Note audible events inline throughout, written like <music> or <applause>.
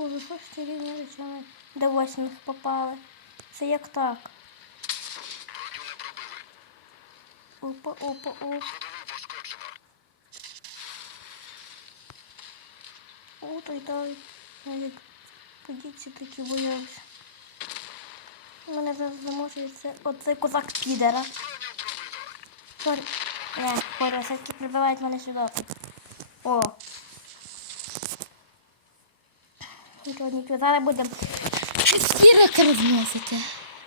Боже, що ж ці рівні речами до восьмих попали? Це як так? Опа, опа, опа. О, той дай. Навіть подіться таки боявся. Мене зараз замочується оцей козак підера. Сорі. Не, Боря, все-таки прибивають мене сюди. О. Нічого, нічого, зараз будемо. Шестірок розносите.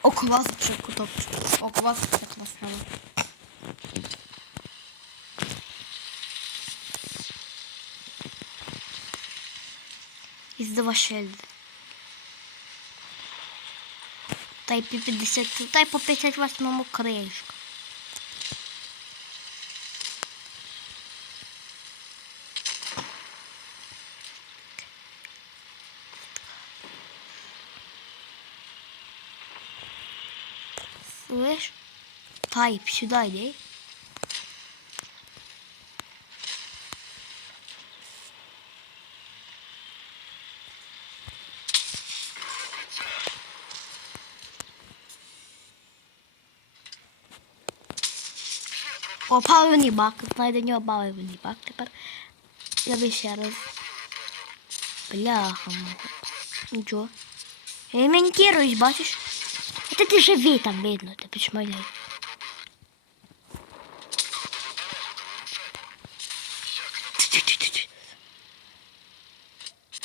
О, клас, що кутопчик. О, це класно. Іздова шельд. Та й по 50, та й по 58 кришка. Слышь? Тайп, сюда иди. О, паливний бак. Знайду нього паливний бак тепер. Я би ще раз. Бляха мого. Нічого. Я ремонтируюсь, бачиш? Та ти живий там видно, ти підшмаляй.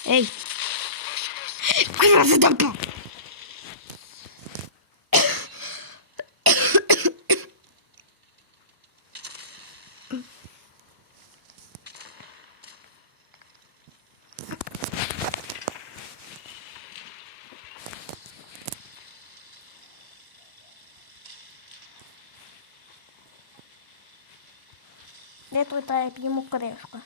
Ей! Куда ти Той тайп йому кришка?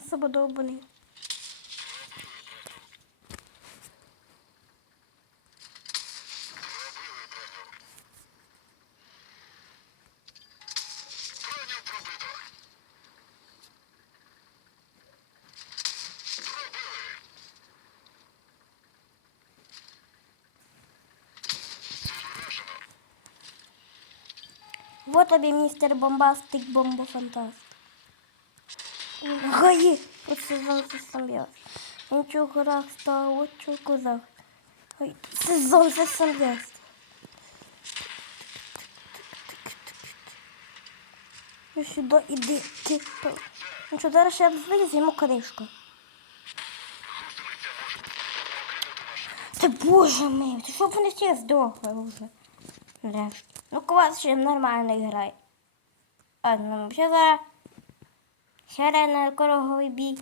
Себе довбаний. Вот тобі містер Бомбастик Бомбофантаст. Гаї! Оце сонце симбіоз. Нічого горах стало, от чого козак. Ой, це сонце симбіоз. Ну сюди іди, ти. Ну що, зараз ще виліз йому кришку. Та боже мій, ти щоб вони всі здохли вже. Нарешті. Ну клас ще нормально грає. А, ну ще зараз. Ще на короговий бій.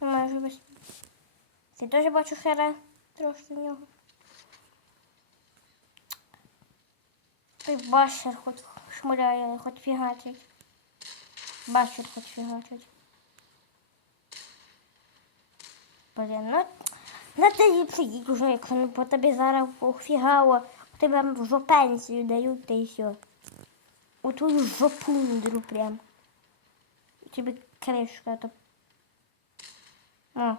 Може бути. Ти теж бачу хера трошки в нього. Той башер хоч шмуляє, хоч фігачить. Башер хоч фігачить. Блін, ну, на ти сидіть уже, якщо не по тобі зараз фігало, тебе вже пенсію дають, та і все. У твою жопундру прям. І тобі кришка то. О.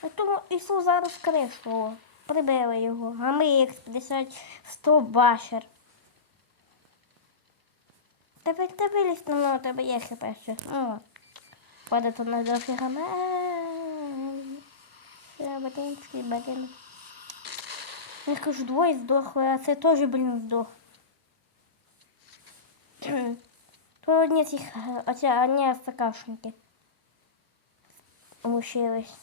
А тому Ісус зараз кришу. о. Прибили його. А ми їх 50 100 башер. Тебе ти вилізь на мене, у тебе є хп ще. О. Падати на дофіга. Я батинський батин. Я кажу, двоє здохли, а це теж, блін, здох. То одні цих, оця, одні АФКшники. Лишились.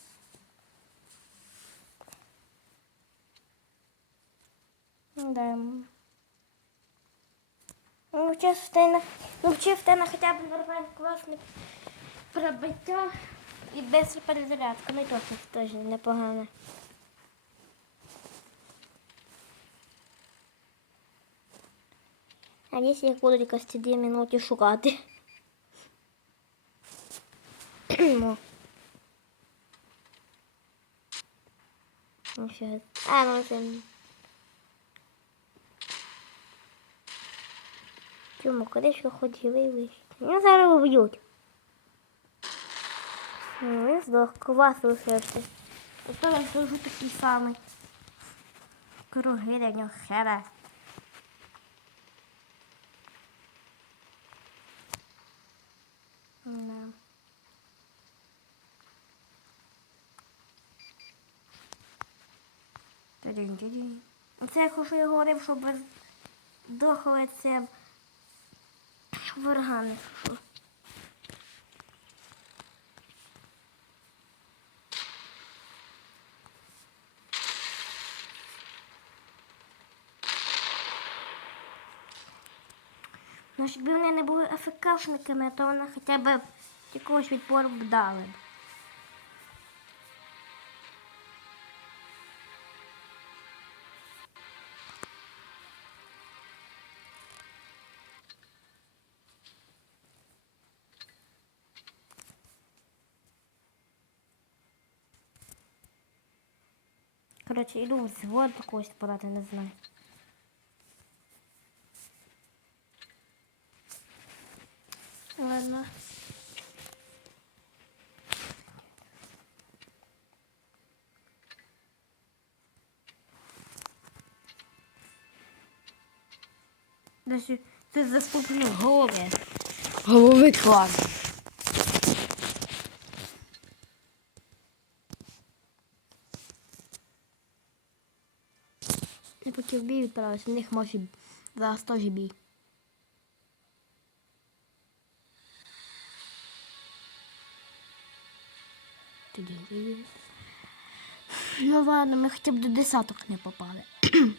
Да. Ну, частина, ну, частина хоча б нормально класне пробиття і без перезарядки. Ну, і теж непогано. А якщо я буду якось ці дві минути шукати? ну. Ну. А, ну це... Чому, куди що хотіли вийти? Ну, зараз вб'ють. Ну, здох, квас лишився. То я служу такий самий. Круги для нього хера. Да. Це я хочу я говорив, що без дохове це варгани. Ну, якби вони не були ефекашниками, то вони хоча б якогось відпору б дали. Коротше, іду в звод когось подати, не знаю. Ладно. Десь це заступник голови. Голови клан. Я поки в бій відправився, в них може зараз теж бій. Ну ладно, ми хоча б до десяток не попали. <clears throat>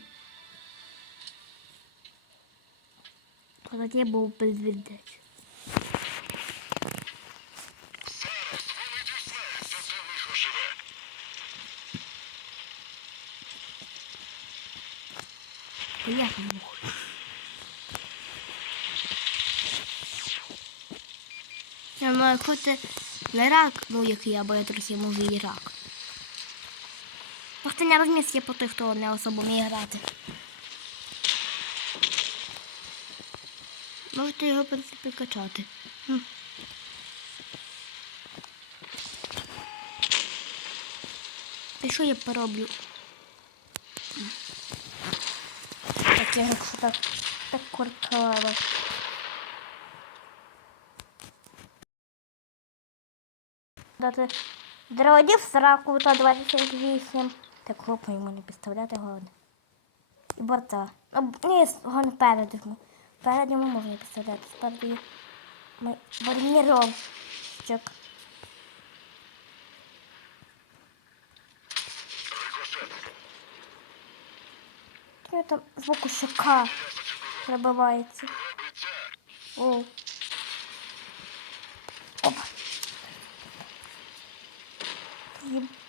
Тоді я був безвідець. Понятно. Я маю хоч не рак, ну як я, бо я трохи можу і рак. Просто не розміс є по тих, хто не особо вміє грати. Можете його, в принципі, качати. І що я пороблю? Так, я якщо так, так куркава. Дати дродів сраку та 28. Так хлопну йому не підставляти головне. І борта. Ну, ні, головне перед йому. Перед йому можна підставляти. Спереду ми броніровчик. Що там звуку щока пробивається? О. Їб-